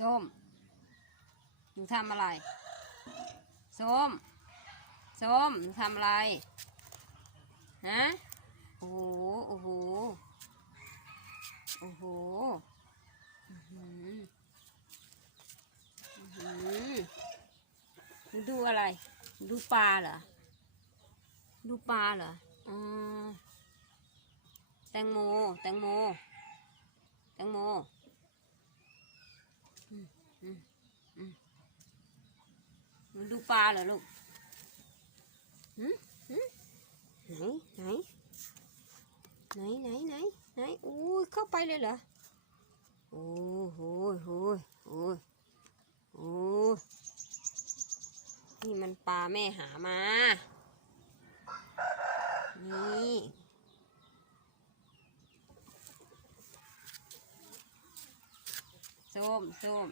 ส้มหนูทำอะไรส้มส้มหนูทำอะไรฮะโอ้โหโอ้โหโอ้โหอื้อหืออื้อหือหนูดูอะไร ดูปลาเหรอ ดูปลาเหรออ๋อแตงโม แตงโม แตงโม มอืมอืมหนูดูปลาเหรอลูกหืมหืมไหนไหนไหนไหนไหนไหนอู้ยเข้าไปเลยเหรอโอ้โหโหยโอ้ยโอ้ยนี่มันปลาแม่หามา ส้มส้ม